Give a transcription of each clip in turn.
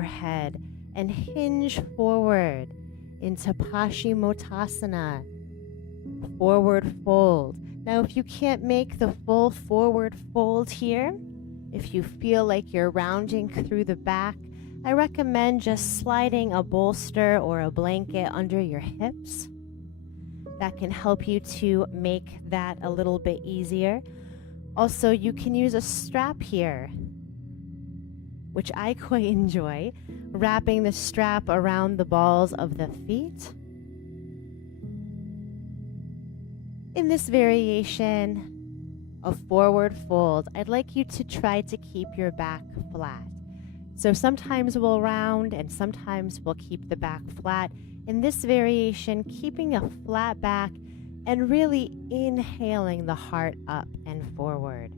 overhead and hinge forward into Paschimottanasana, forward fold. Now, if you can't make the full forward fold here, if you feel like you're rounding through the back, I recommend just sliding a bolster or a blanket under your hips. That can help you to make that a little bit easier. Also, you can use a strap here, which I quite enjoy, wrapping the strap around the balls of the feet. In this variation of forward fold, I'd like you to try to keep your back flat. So sometimes we'll round and sometimes we'll keep the back flat. In this variation, keeping a flat back and really inhaling the heart up and forward.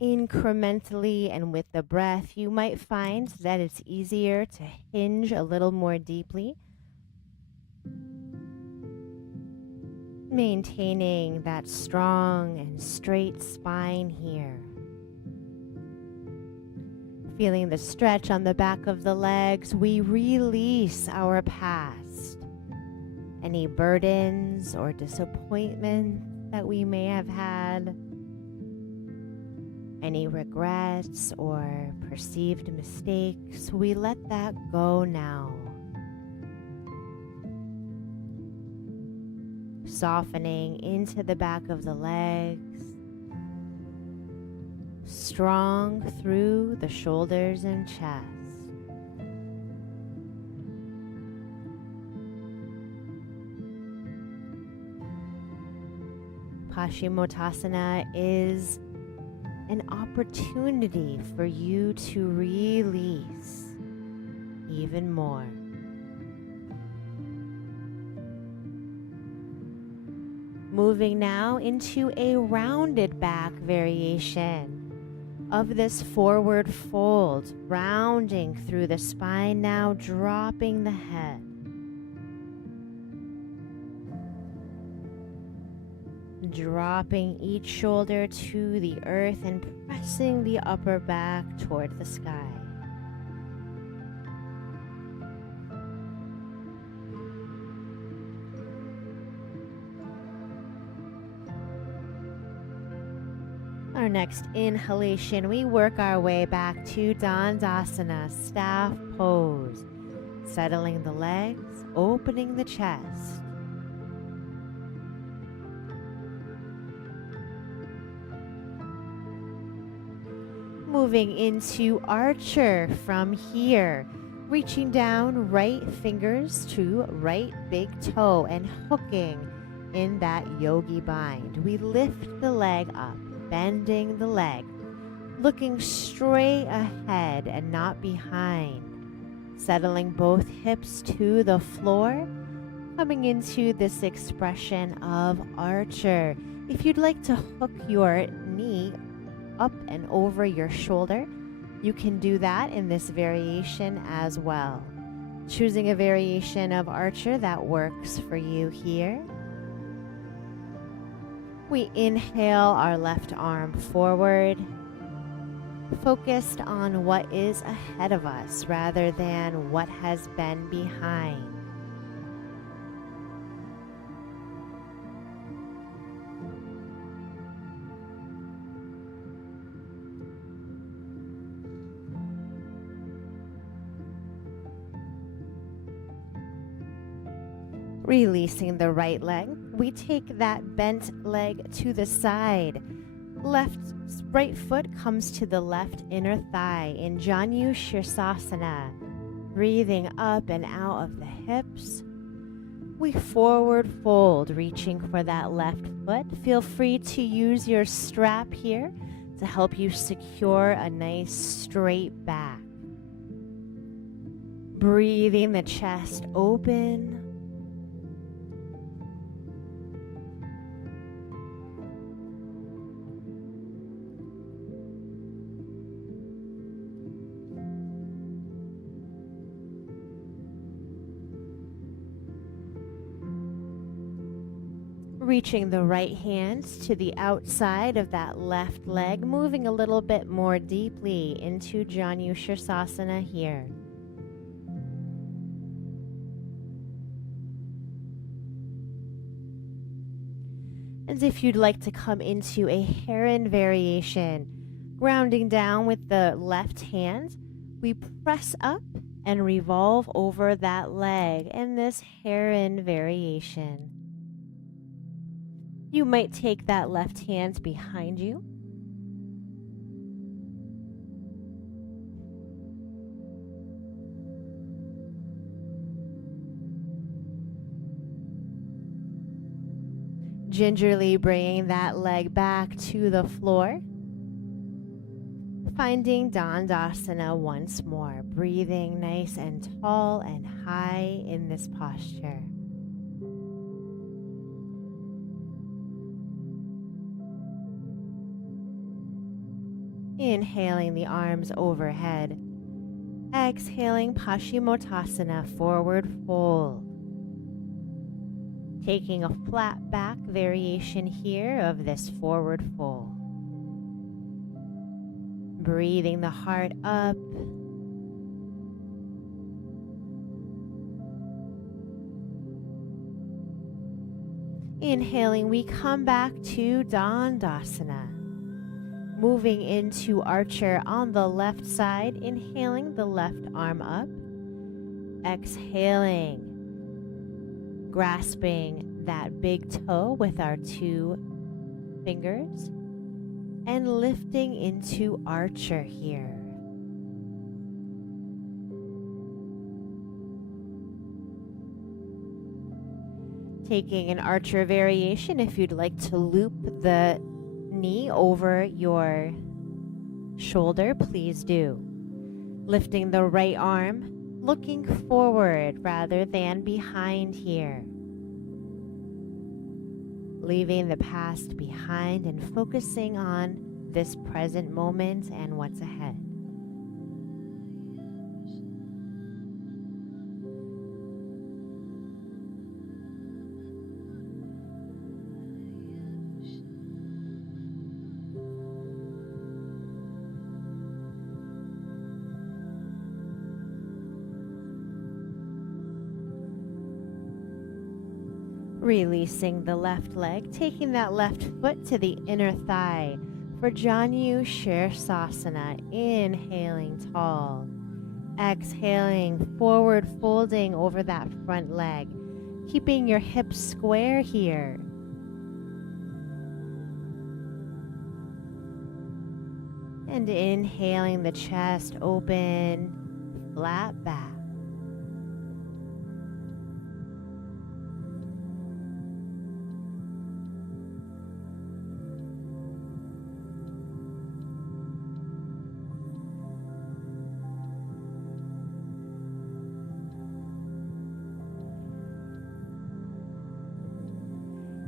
Incrementally and with the breath, you might find that it's easier to hinge a little more deeply, maintaining that strong and straight spine here. Feeling the stretch on the back of the legs, we release our past, any burdens or disappointment that we may have had, any regrets or perceived mistakes. We let that go now. Softening into the back of the legs, strong through the shoulders and chest. Paschimottanasana is an opportunity for you to release even more. Moving now into a rounded back variation of this forward fold, rounding through the spine now, dropping the head. Dropping each shoulder to the earth and pressing the upper back toward the sky. Our next inhalation, we work our way back to Dandasana, staff pose, settling the legs, opening the chest. Moving into Archer from here, reaching down right fingers to right big toe and hooking in that yogi bind. We lift the leg up, bending the leg, looking straight ahead and not behind, settling both hips to the floor, coming into this expression of Archer. If you'd like to hook your knee up and over your shoulder, you can do that in this variation as well. Choosing a variation of Archer that works for you here. We inhale our left arm forward, focused on what is ahead of us rather than what has been behind. Releasing the right leg, we take that bent leg to the side. Right foot comes to the left inner thigh in Janu Shirsasana. Breathing up and out of the hips. We forward fold, reaching for that left foot. Feel free to use your strap here to help you secure a nice straight back. Breathing the chest open. Reaching the right hand to the outside of that left leg, moving a little bit more deeply into Janu Shirsasana here. And if you'd like to come into a heron variation, grounding down with the left hand, we press up and revolve over that leg in this heron variation. You might take that left hand behind you. Gingerly bringing that leg back to the floor. Finding Dandasana once more, breathing nice and tall and high in this posture. Inhaling the arms overhead. Exhaling Paschimottanasana, forward fold. Taking a flat back variation here of this forward fold. Breathing the heart up. Inhaling, we come back to Dandasana. Moving into Archer on the left side, inhaling the left arm up. Exhaling, grasping that big toe with our 2 fingers and lifting into Archer here. Taking an Archer variation, if you'd like to loop the knee over your shoulder, please do. Lifting the right arm, looking forward rather than behind here. Leaving the past behind and focusing on this present moment and what's ahead. Releasing the left leg, taking that left foot to the inner thigh for Janu Shirsasana. Inhaling tall. Exhaling, forward folding over that front leg. Keeping your hips square here. And inhaling, the chest open, flat back.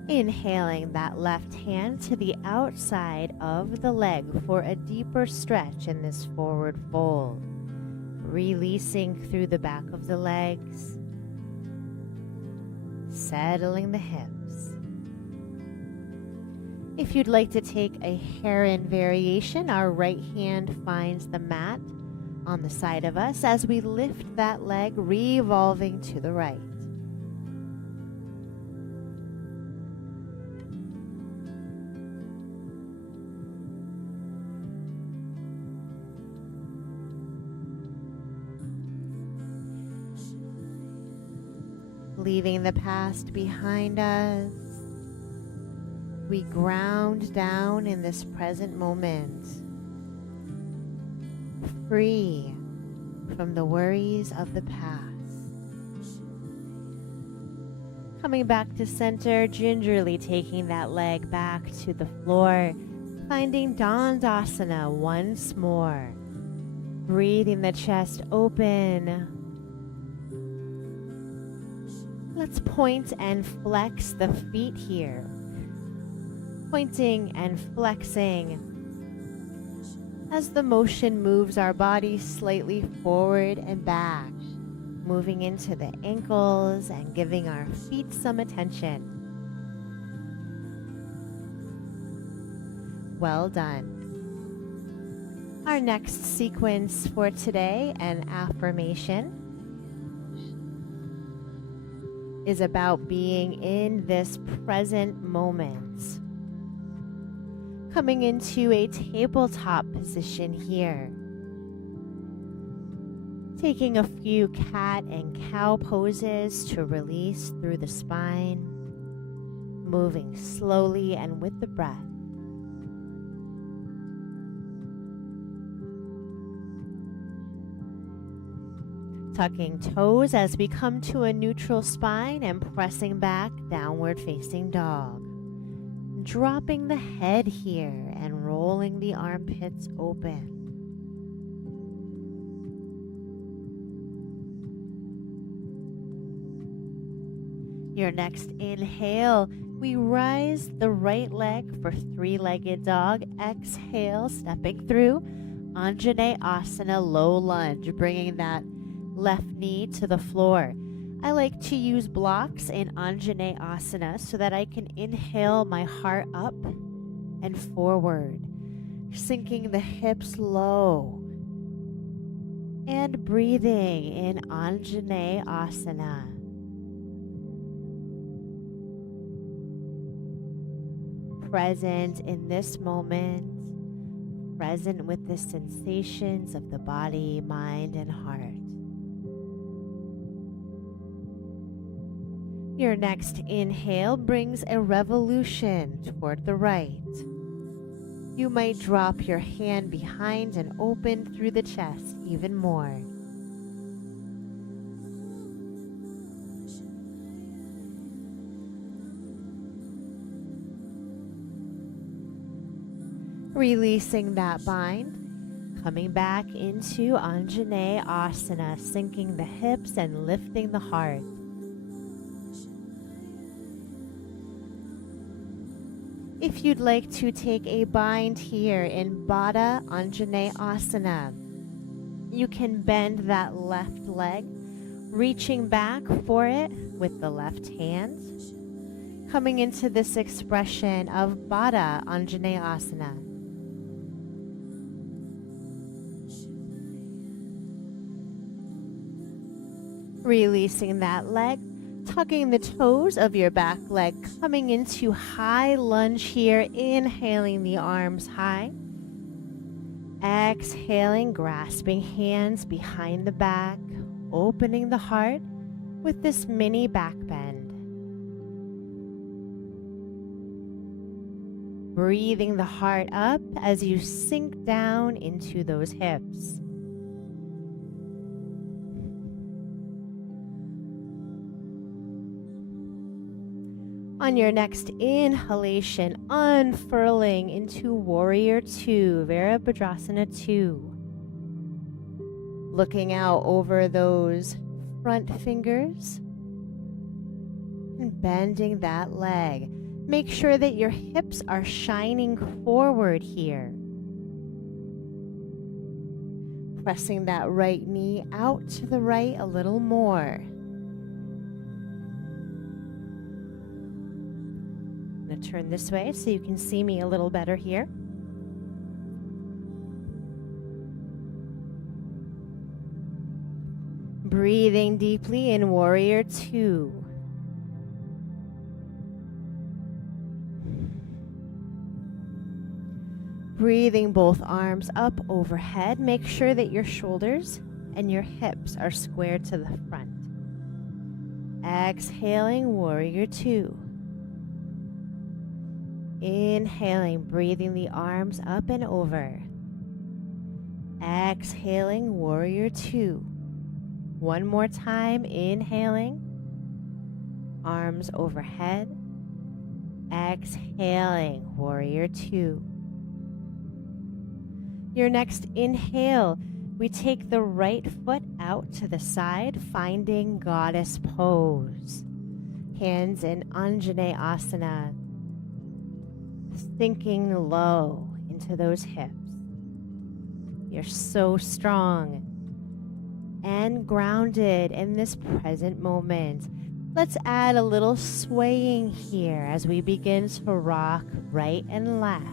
Inhaling that left hand to the outside of the leg for a deeper stretch in this forward fold. Releasing through the back of the legs. Settling the hips. If you'd like to take a heron variation, our right hand finds the mat on the side of us as we lift that leg, revolving to the right. Leaving the past behind us, we ground down in this present moment, free from the worries of the past. Coming back to center, gingerly taking that leg back to the floor, finding Dandasana once more. Breathing the chest open. Let's point and flex the feet here. Pointing and flexing as the motion moves our body slightly forward and back, moving into the ankles and giving our feet some attention. Well done. Our next sequence for today, an affirmation, is about being in this present moment. Coming into a tabletop position here. Taking a few cat and cow poses to release through the spine. Moving slowly and with the breath. Tucking toes as we come to a neutral spine and pressing back, downward facing dog. Dropping the head here and rolling the armpits open. Your next inhale, we rise the right leg for three-legged dog. Exhale, stepping through Anjaneyasana, low lunge, bringing that left knee to the floor. I like to use blocks in Anjaneyasana so that I can inhale my heart up and forward, sinking the hips low, and breathing in Anjaneyasana. Present in this moment, present with the sensations of the body, mind, and heart. Your next inhale brings a revolution toward the right. You might drop your hand behind and open through the chest even more. Releasing that bind, coming back into Anjaneyasana, sinking the hips and lifting the heart. If you'd like to take a bind here in Baddha Anjaneyasana, you can bend that left leg, reaching back for it with the left hand, coming into this expression of Baddha Anjaneyasana. Releasing that leg, tucking the toes of your back leg, coming into high lunge here, inhaling the arms high. Exhaling, grasping hands behind the back, opening the heart with this mini back bend. Breathing the heart up as you sink down into those hips. On your next inhalation, unfurling into Warrior 2, Virabhadrasana 2. Looking out over those front fingers and bending that leg. Make sure that your hips are shining forward here. Pressing that right knee out to the right a little more. Turn this way so you can see me a little better here. Breathing deeply in Warrior 2. Breathing both arms up overhead. Make sure that your shoulders and your hips are squared to the front. Exhaling, Warrior 2. Inhaling, breathing the arms up and over. Exhaling, Warrior 2. One more time, inhaling, arms overhead. Exhaling, Warrior 2. Your next inhale, we take the right foot out to the side, finding Goddess pose. Hands in Anjaneyasana. Sinking low into those hips. You're so strong and grounded in this present moment. Let's add a little swaying here as we begin to rock right and left.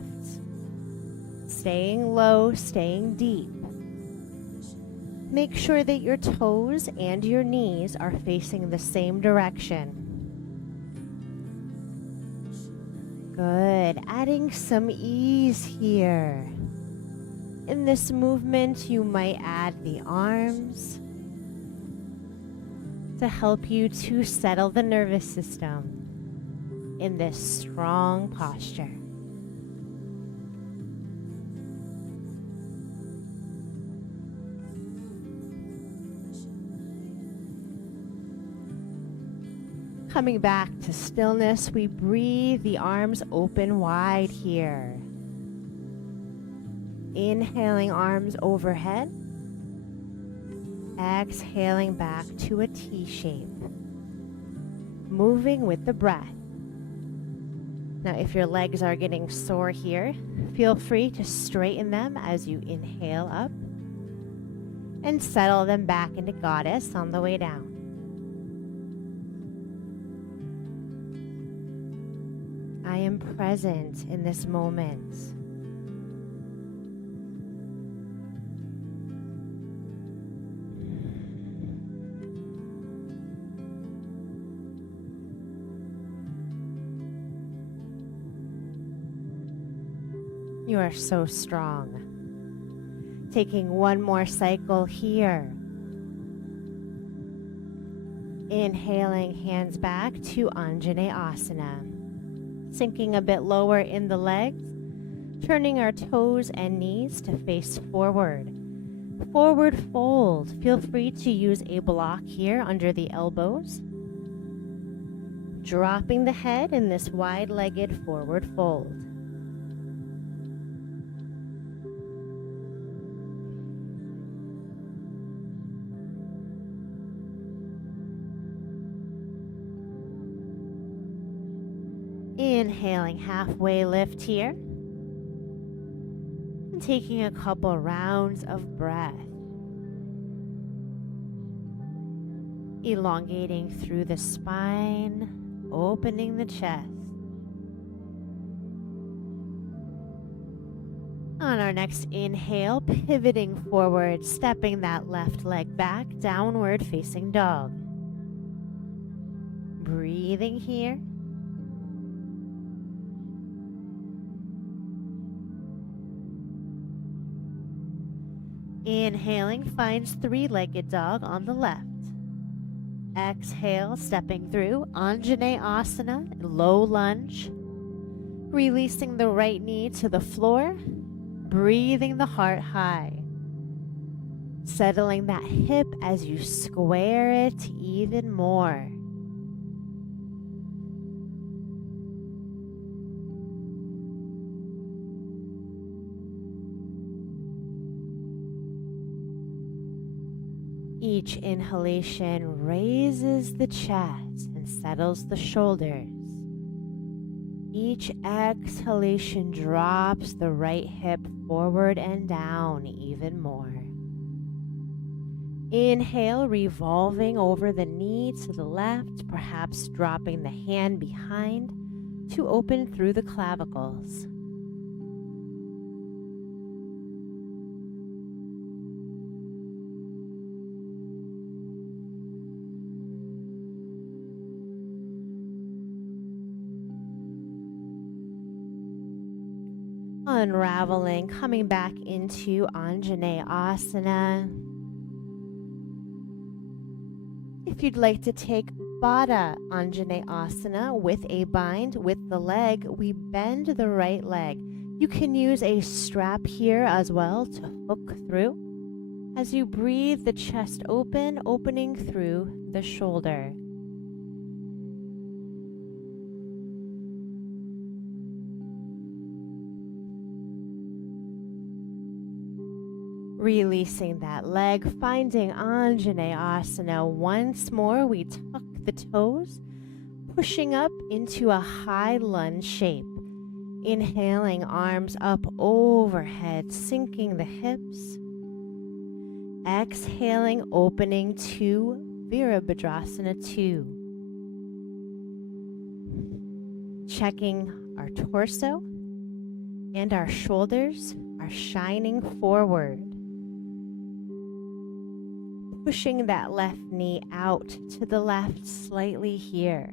Staying low, staying deep. Make sure that your toes and your knees are facing the same direction. Good. Adding some ease here. In this movement, you might add the arms to help you to settle the nervous system in this strong posture. Coming back to stillness, we breathe the arms open wide here. Inhaling arms overhead. Exhaling back to a T shape. Moving with the breath. Now, if your legs are getting sore here, feel free to straighten them as you inhale up and settle them back into Goddess on the way down. I am present in this moment. You are so strong. Taking one more cycle here. Inhaling, hands back to Anjaneyasana. Sinking a bit lower in the legs, turning our toes and knees to face forward. Forward fold. Feel free to use a block here under the elbows. Dropping the head in this wide-legged forward fold. Inhaling, halfway lift here. And taking a couple rounds of breath. Elongating through the spine, opening the chest. On our next inhale, pivoting forward, stepping that left leg back, downward facing dog. Breathing here. Inhaling finds three-legged dog on the left. Exhale, stepping through Anjaneyasana, low lunge. Releasing the right knee to the floor. Breathing the heart high. Settling that hip as you square it even more. Each inhalation raises the chest and settles the shoulders. Each exhalation drops the right hip forward and down even more. Inhale, revolving over the knee to the left, perhaps dropping the hand behind to open through the clavicles. Unraveling, coming back into Anjaneyasana. If you'd like to take Baddha Anjaneyasana with a bind with the leg, we bend the right leg. You can use a strap here as well to hook through. As you breathe the chest open, opening through the shoulder. Releasing that leg, finding Anjaneyasana once more. We tuck the toes, pushing up into a high lunge shape. Inhaling, arms up overhead, sinking the hips. Exhaling, opening to Virabhadrasana 2. Checking our torso and our shoulders are are shining forward. Pushing that left knee out to the left slightly here.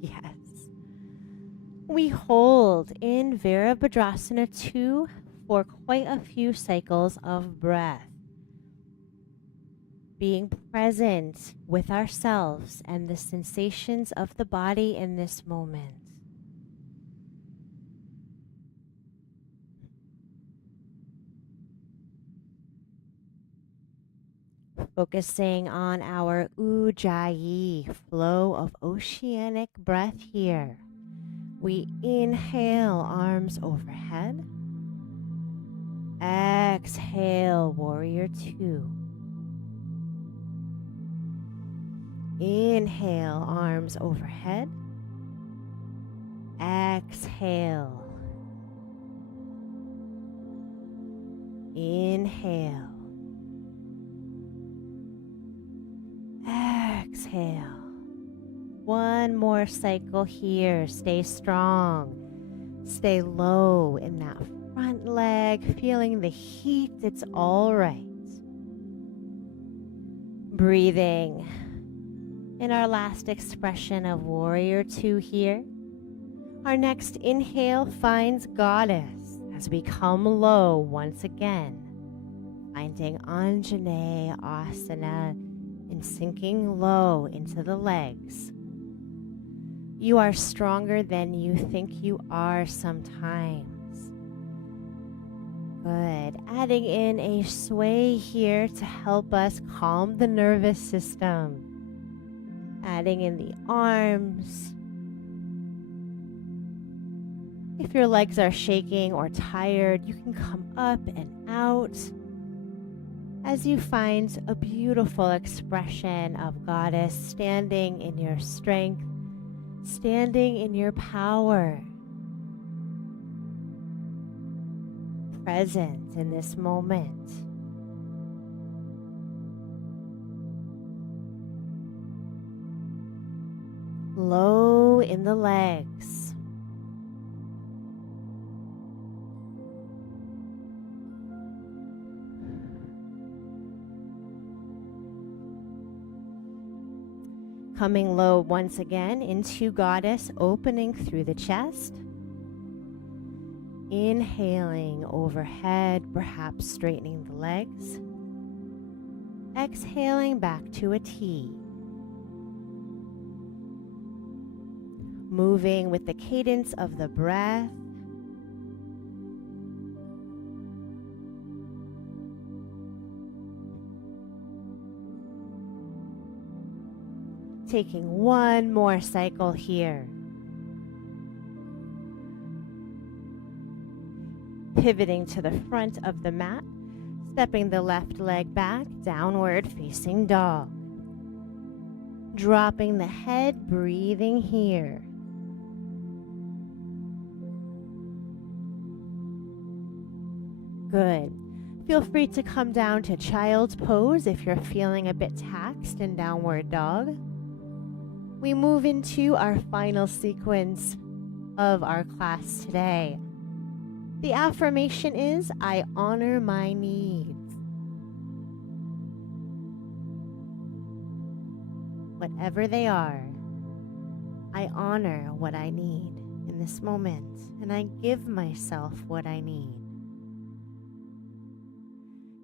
Yes. We hold in Virabhadrasana 2 for quite a few cycles of breath. Being present with ourselves and the sensations of the body in this moment. Focusing on our Ujjayi flow of oceanic breath here. We inhale, arms overhead. Exhale, warrior 2. Inhale, arms overhead. Exhale. Inhale. Exhale. One more cycle here. Stay strong. Stay low in that front leg, feeling the heat. It's all right. Breathing in our last expression of warrior 2 here. Our next inhale finds goddess as we come low once again, finding Anjane Asana and sinking low into the legs. You are stronger than you think you are sometimes. Good. Adding in a sway here to help us calm the nervous system. Adding in the arms. If your legs are shaking or tired, you can come up and out as you find a beautiful expression of goddess standing in your strength, standing in your power, present in this moment. Low in the legs. Coming low once again into goddess, opening through the chest. Inhaling overhead, perhaps straightening the legs. Exhaling back to a T. Moving with the cadence of the breath. Taking one more cycle here. Pivoting to the front of the mat, stepping the left leg back, downward facing dog. Dropping the head, breathing here. Good. Feel free to come down to child's pose if you're feeling a bit taxed in downward dog. We move into our final sequence of our class today. The affirmation is, I honor my needs. Whatever they are, I honor what I need in this moment, and I give myself what I need.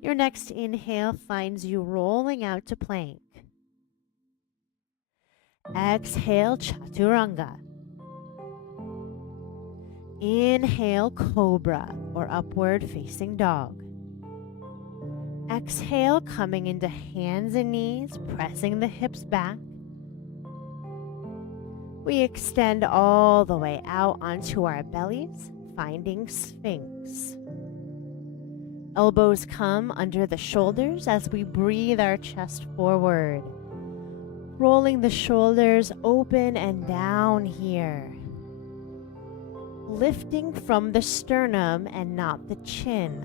Your next inhale finds you rolling out to plank. Exhale, chaturanga. Inhale, cobra or upward facing dog. Exhale, coming into hands and knees, pressing the hips back. We extend all the way out onto our bellies, finding Sphinx. Elbows come under the shoulders as we breathe our chest forward. Rolling the shoulders open and down here. Lifting from the sternum and not the chin.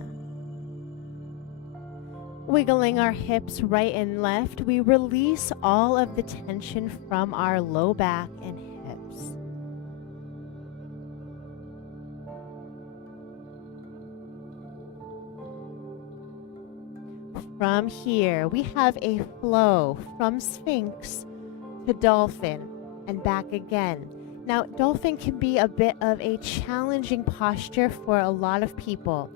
Wiggling our hips right and left, we release all of the tension from our low back and hips. From here, we have a flow from Sphinx to Dolphin and back again. Now, Dolphin can be a bit of a challenging posture for a lot of people.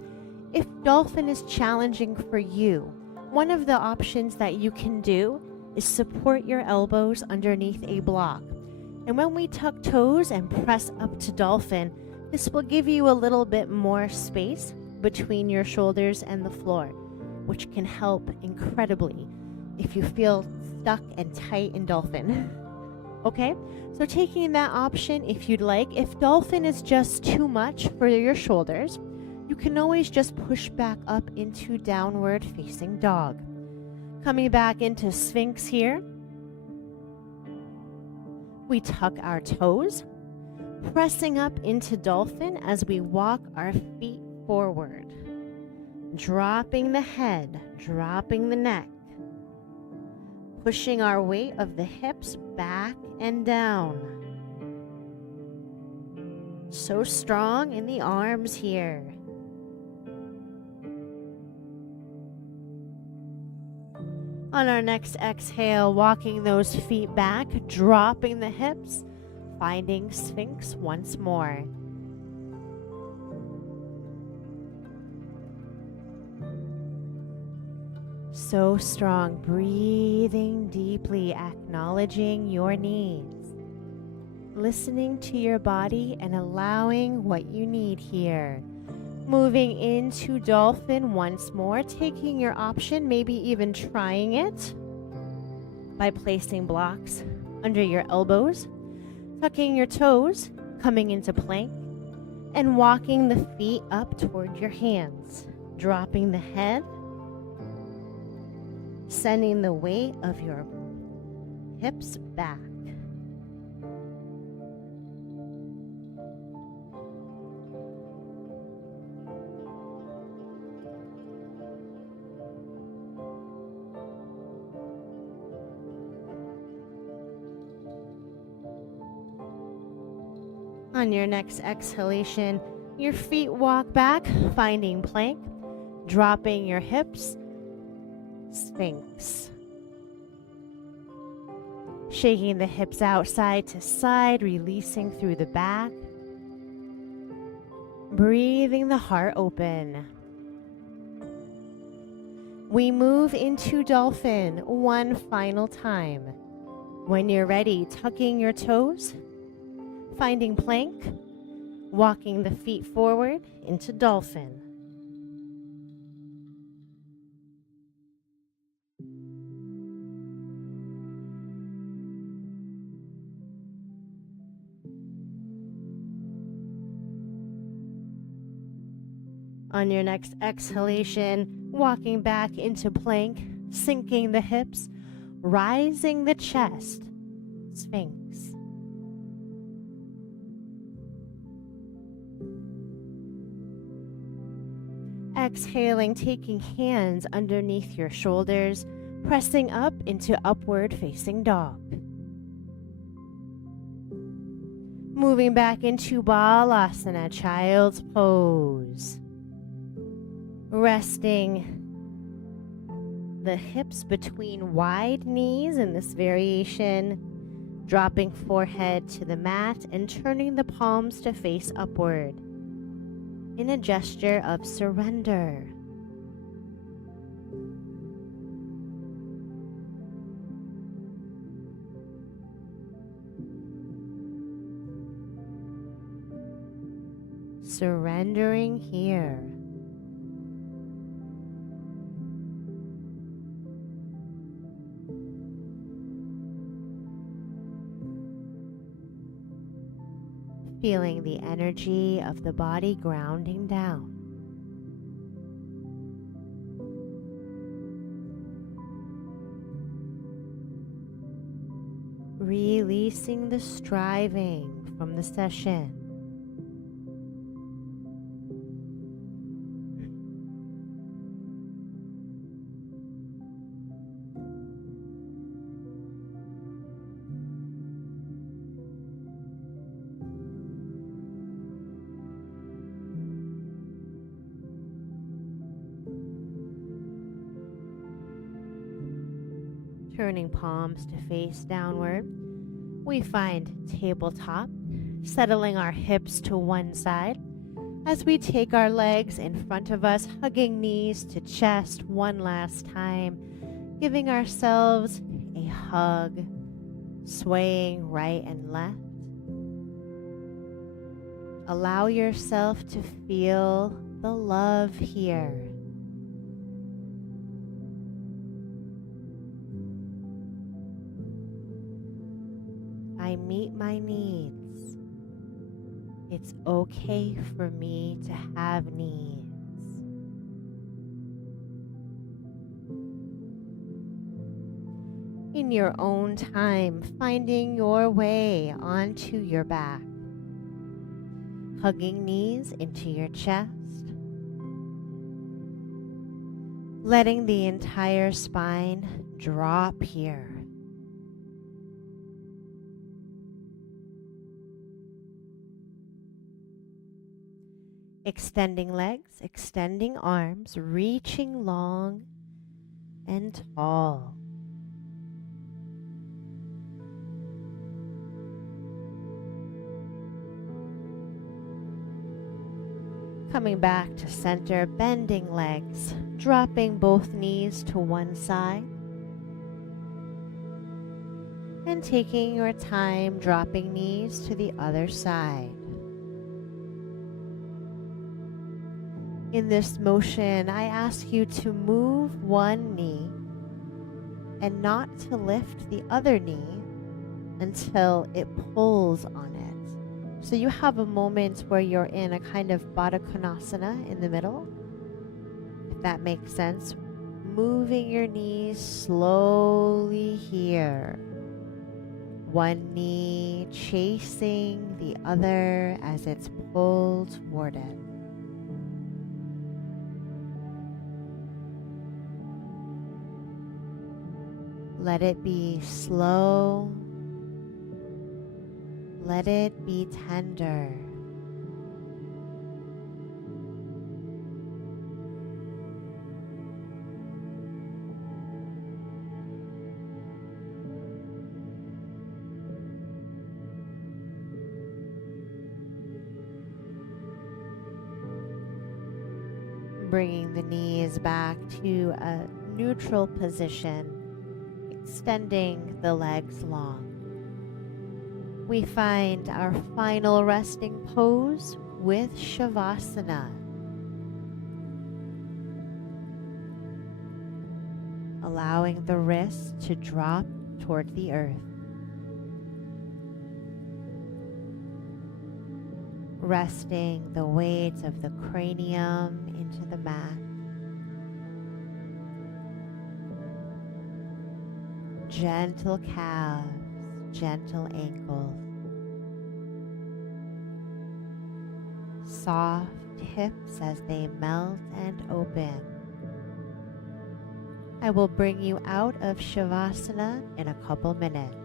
If Dolphin is challenging for you, one of the options that you can do is support your elbows underneath a block. And when we tuck toes and press up to Dolphin, this will give you a little bit more space between your shoulders and the floor, which can help incredibly if you feel stuck and tight in Dolphin. Okay, so taking that option if you'd like. If Dolphin is just too much for your shoulders, you can always just push back up into downward facing dog. Coming back into Sphinx here, we tuck our toes, pressing up into Dolphin as we walk our feet forward, dropping the head, dropping the neck, pushing our weight of the hips back and down. So strong in the arms here. On our next exhale, walking those feet back, dropping the hips, finding Sphinx once more. So strong, breathing deeply, acknowledging your needs, listening to your body and allowing what you need here. Moving into Dolphin once more, taking your option, maybe even trying it by placing blocks under your elbows, tucking your toes, coming into plank, and walking the feet up toward your hands, dropping the head, sending the weight of your hips back. On your next exhalation, your feet walk back, finding plank, dropping your hips, Sphinx. Shaking the hips out side to side, releasing through the back. Breathing the heart open. We move into Dolphin one final time. When you're ready, tucking your toes, finding plank, walking the feet forward into Dolphin. On your next exhalation, walking back into plank, sinking the hips, rising the chest, Sphinx. Exhaling, taking hands underneath your shoulders, pressing up into upward facing dog. Moving back into Balasana, child's pose. Resting the hips between wide knees in this variation, dropping forehead to the mat and turning the palms to face upward in a gesture of surrender. Surrendering here. Feeling the energy of the body grounding down. Releasing the striving from the session. Turning palms to face downward, we find tabletop, settling our hips to one side as we take our legs in front of us, hugging knees to chest one last time, giving ourselves a hug, swaying right and left. Allow yourself to feel the love here. I meet my needs. It's okay for me to have needs. In your own time, finding your way onto your back. Hugging knees into your chest. Letting the entire spine drop here. Extending legs, extending arms, reaching long and tall. Coming back to center, bending legs, dropping both knees to one side. And taking your time, dropping knees to the other side. In this motion, I ask you to move one knee and not to lift the other knee until it pulls on it. So you have a moment where you're in a kind of Baddha Konasana in the middle, if that makes sense. Moving your knees slowly here. One knee chasing the other as it's pulled toward it. Let it be slow. Let it be tender. Bringing the knees back to a neutral position. Extending the legs long. We find our final resting pose with Shavasana. Allowing the wrists to drop toward the earth. Resting the weight of the cranium into the mat. Gentle calves, gentle ankles, soft hips as they melt and open. I will bring you out of Shavasana in a couple minutes.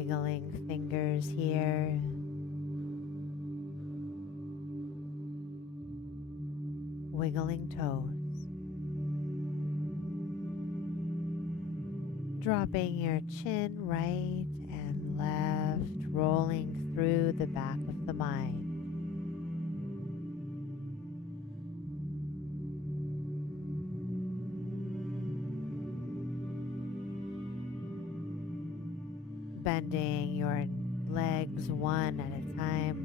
Wiggling fingers here. Wiggling toes. Dropping your chin right and left, rolling through the back of the mind. Bending your legs one at a time,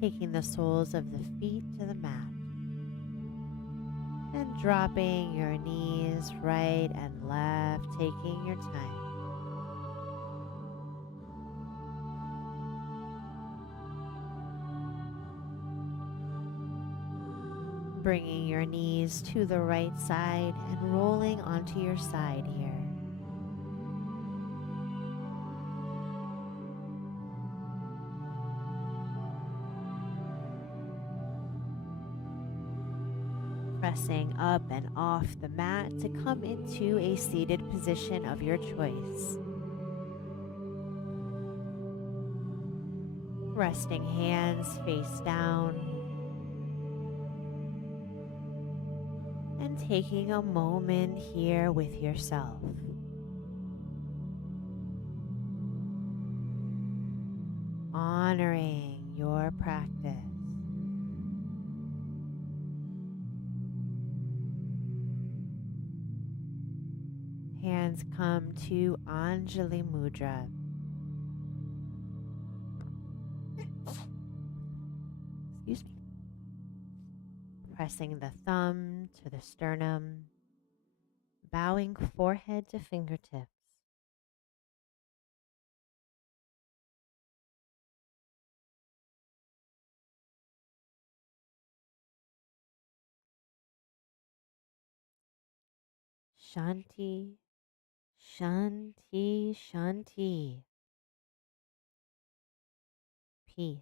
taking the soles of the feet to the mat, and dropping your knees right and left, taking your time. Bringing your knees to the right side and rolling onto your side here. Pressing up and off the mat to come into a seated position of your choice. Resting hands face down and taking a moment here with yourself. Honoring your practice. Hands come to Anjali Mudra. Excuse me. Pressing the thumb to the sternum, bowing forehead to fingertips. Shanti, Shanti, Shanti. Peace,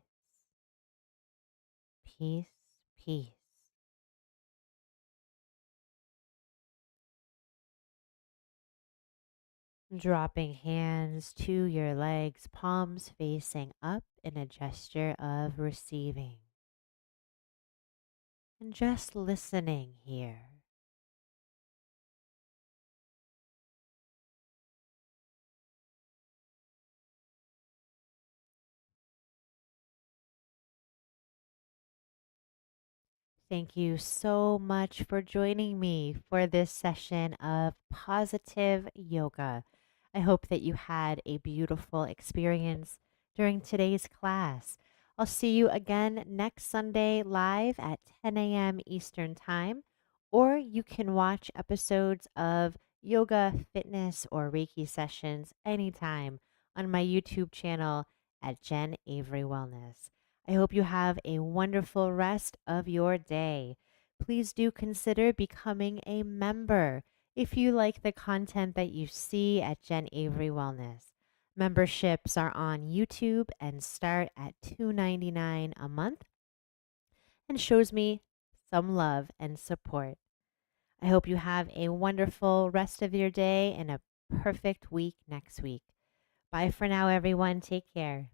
peace, peace. Dropping hands to your legs, palms facing up in a gesture of receiving. And just listening here. Thank you so much for joining me for this session of positive yoga. I hope that you had a beautiful experience during today's class. I'll see you again next Sunday live at 10 a.m. Eastern Time, or you can watch episodes of yoga, fitness, or Reiki sessions anytime on my YouTube channel at Jen Avery Wellness. I hope you have a wonderful rest of your day. Please do consider becoming a member if you like the content that you see at Jen Avery Wellness. Memberships are on YouTube and start at $2.99 a month and shows me some love and support. I hope you have a wonderful rest of your day and a perfect week next week. Bye for now, everyone. Take care.